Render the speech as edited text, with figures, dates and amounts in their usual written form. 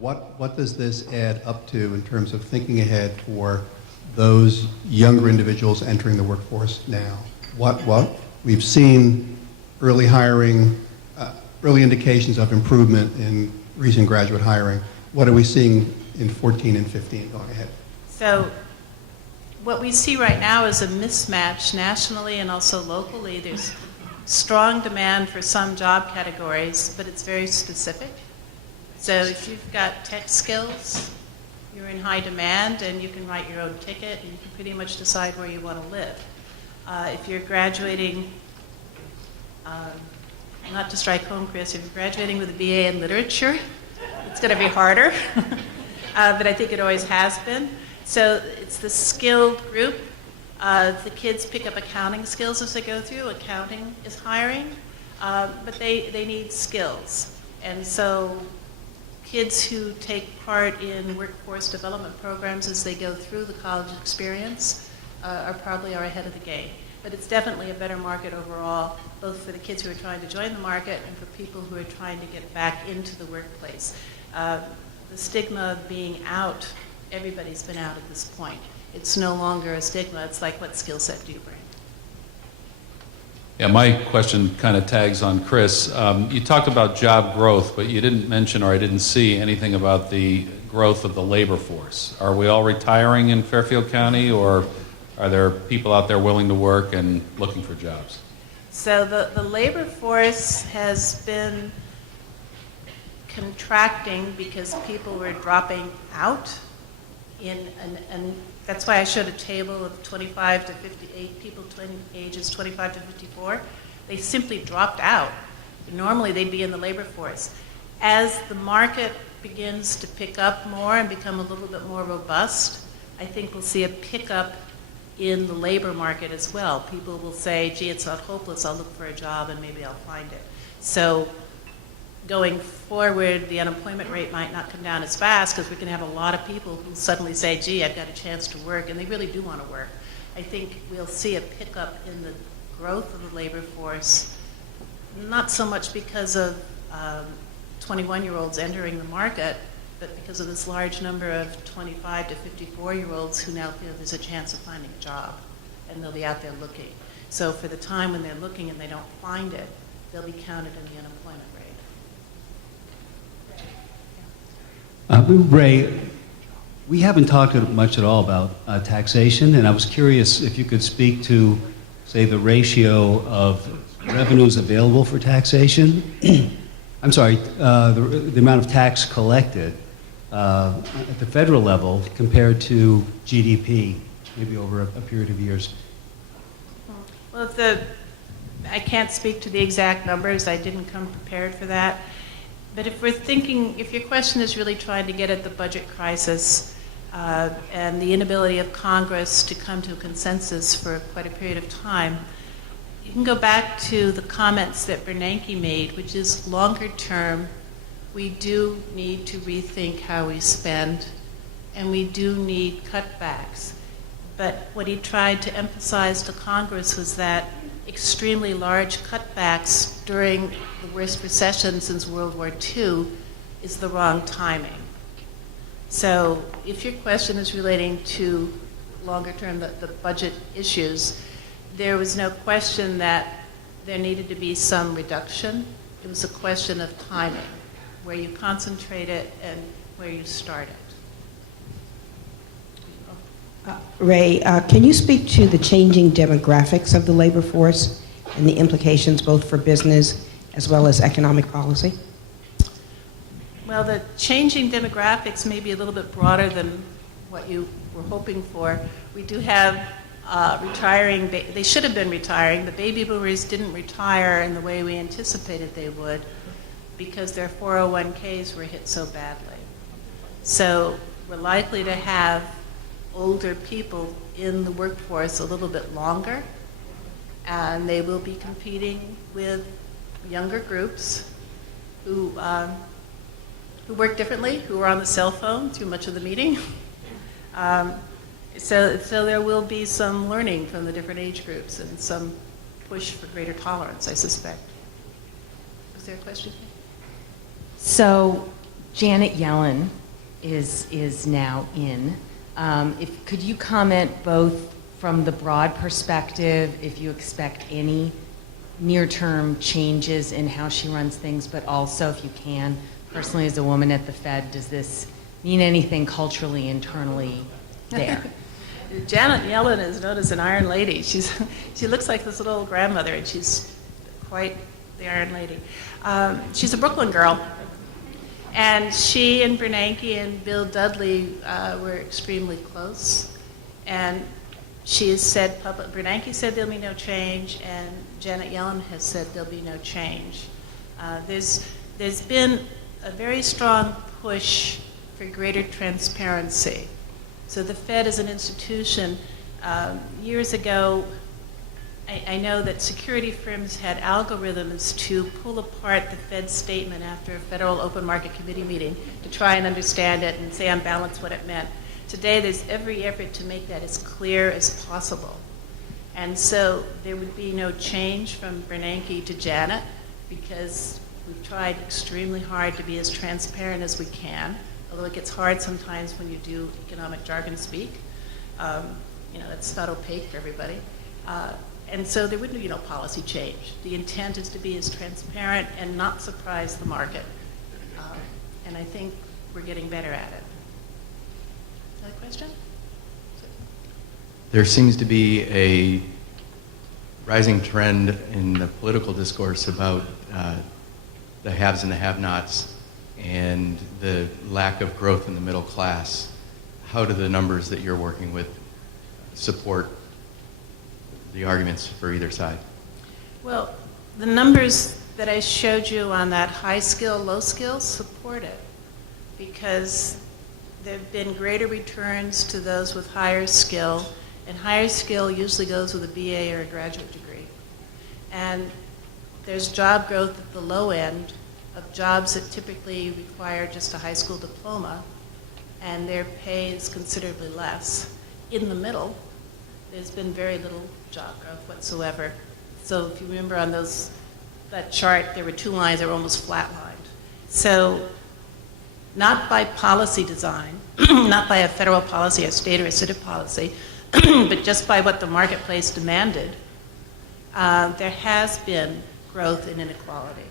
what does this add up to in terms of thinking ahead for those younger individuals entering the workforce now? What we've seen early hiring, early indications of improvement in recent graduate hiring. What are we seeing in 14 and 15 going ahead? So what we see right now is a mismatch nationally and also locally. There's strong demand for some job categories, but it's very specific. So if you've got tech skills, you're in high demand and you can write your own ticket and you can pretty much decide where you want to live. If you're graduating, not to strike home, Chris, if you're graduating with a BA in literature, it's going to be harder, but I think it always has been. So it's the skilled group. The kids pick up accounting skills as they go through. Accounting is hiring, but they need skills. And so kids who take part in workforce development programs as they go through the college experience are probably ahead of the game. But it's definitely a better market overall, both for the kids who are trying to join the market and for people who are trying to get back into the workplace. The stigma of being out, everybody's been out at this point. It's no longer a stigma. It's like, what skill set do you bring? Yeah, my question kind of tags on Chris. You talked about job growth, but you didn't mention, or I didn't see anything about the growth of the labor force. Are we all retiring in Fairfield County, or are there people out there willing to work and looking for jobs? So the labor force has been contracting because people were dropping out and that's why I showed a table of 25 to 58 people, ages 25 to 54. They simply dropped out. Normally they'd be in the labor force. As the market begins to pick up more and become a little bit more robust, I think we'll see a pickup in the labor market as well. People will say, gee, it's not hopeless, I'll look for a job and maybe I'll find it. So going forward, the unemployment rate might not come down as fast because we can have a lot of people who suddenly say, gee, I've got a chance to work, and they really do want to work. I think we'll see a pickup in the growth of the labor force, not so much because of 21-year-olds entering the market, but because of this large number of 25 to 54-year-olds who now feel there's a chance of finding a job, and they'll be out there looking. So for the time when they're looking and they don't find it, they'll be counted in the unemployment rate. Rae, we haven't talked much at all about taxation, and I was curious if you could speak to, say, the ratio of revenues available for taxation. I'm sorry, the amount of tax collected at the federal level compared to GDP, maybe over a period of years. Well, I can't speak to the exact numbers. I didn't come prepared for that. But if your question is really trying to get at the budget crisis and the inability of Congress to come to a consensus for quite a period of time, you can go back to the comments that Bernanke made, which is longer term, we do need to rethink how we spend, and we do need cutbacks. But what he tried to emphasize to Congress was that extremely large cutbacks during the worst recession since World War II is the wrong timing. So if your question is relating to longer term, the budget issues, there was no question that there needed to be some reduction. It was a question of timing, where you concentrate it and where you start it. Rae, can you speak to the changing demographics of the labor force and the implications both for business as well as economic policy? Well, the changing demographics may be a little bit broader than what you were hoping for. We do have retiring, they should have been retiring. The baby boomers didn't retire in the way we anticipated they would because their 401ks were hit so badly. So we're likely to have older people in the workforce a little bit longer, and they will be competing with younger groups who work differently, who are on the cell phone through much of the meeting. So there will be some learning from the different age groups and some push for greater tolerance, I suspect. Was there a question? So Janet Yellen is now in. Could you comment both from the broad perspective, if you expect any near-term changes in how she runs things, but also, if you can, personally as a woman at the Fed, does this mean anything culturally, internally there? Janet Yellen is known as an Iron Lady. She looks like this little old grandmother, and she's quite the Iron Lady. She's a Brooklyn girl, and she and Bernanke and Bill Dudley were extremely close. And she has said, Bernanke said there'll be no change, and Janet Yellen has said there'll be no change. There's been a very strong push for greater transparency. So the Fed as an institution, years ago, I know that security firms had algorithms to pull apart the Fed statement after a Federal Open Market Committee meeting to try and understand it and say on balance what it meant. Today, there's every effort to make that as clear as possible. And so there would be no change from Bernanke to Janet, because we've tried extremely hard to be as transparent as we can, although it gets hard sometimes when you do economic jargon speak. It's not opaque for everybody. And so there wouldn't be no policy change. The intent is to be as transparent and not surprise the market. And I think we're getting better at it. Is that a question? There seems to be a rising trend in the political discourse about the haves and the have-nots and the lack of growth in the middle class. How do the numbers that you're working with support the arguments for either side? Well, the numbers that I showed you on that high skill, low skill support it, because there have been greater returns to those with higher skill, and higher skill usually goes with a BA or a graduate degree. And there's job growth at the low end of jobs that typically require just a high school diploma, and their pay is considerably less. In the middle, there's been very little job growth whatsoever. So if you remember on that chart, there were two lines that were almost flatlined. So not by policy design, not by a federal policy, a state or a city policy, but just by what the marketplace demanded, there has been growth in inequality.